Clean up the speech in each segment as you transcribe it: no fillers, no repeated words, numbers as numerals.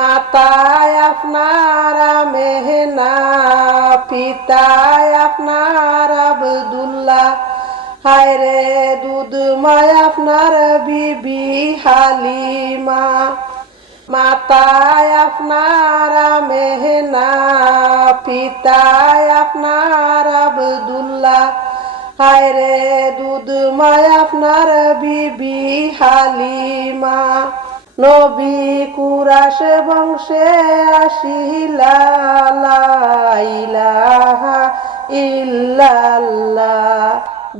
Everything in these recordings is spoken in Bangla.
মাতায় আপনারা মেহনা, পিতায় আপনার আব্দুল্লাহ, হায়রে দুধময় আপনার বিবি হালিমা। মাতায় আপনারা মেহনা, পিতায় আপনার আব্দুল্লাহ, হায়রে দুধময় আপনার বিবি হালিমা। নবী কুরাশ বংশে আসিলা, লা ইলাহা ইল্লাল্লাহ।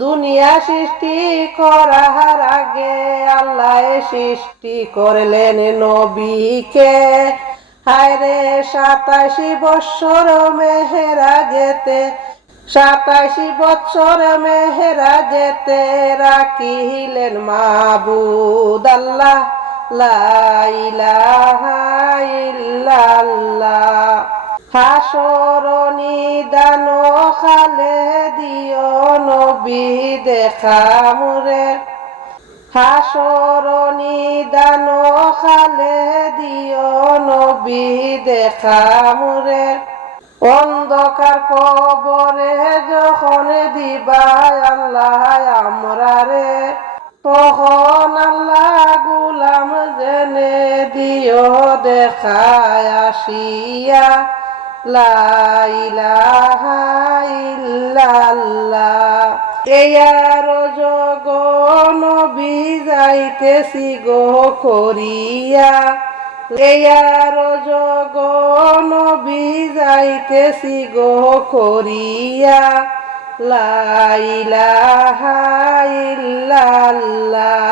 দুনিয়া সৃষ্টি করার আগে আল্লাহ সৃষ্টি করলেন নবীকে, হায়রে ৮৭ বৎসর মেহেরাজেতে, ৮৭ বৎসর মেহেরাজেতে রাখিলেন মাবুদ আল্লাহ, লা ইলাহা ইল্লাল্লাহ। হাসর নিদান খালে দিও নবী দেখা মুরে, হাসর নিদান খালে দিও নবী দেখা মুরে। অন্ধকার কবরে যখন দিবা আল্লাহ আমরারে, তখন আল্লাহ গুলাম জেনে দিও দেখায় আসিয়া, লা ইলাহা ইল্লাল্লাহ। এয়ার জগন বিজাইতেছি গো করিয়া, এয়ার জগন বিজাইতেছি গো করিয়া, লা ইলাহা ইল্লাল্লাহ।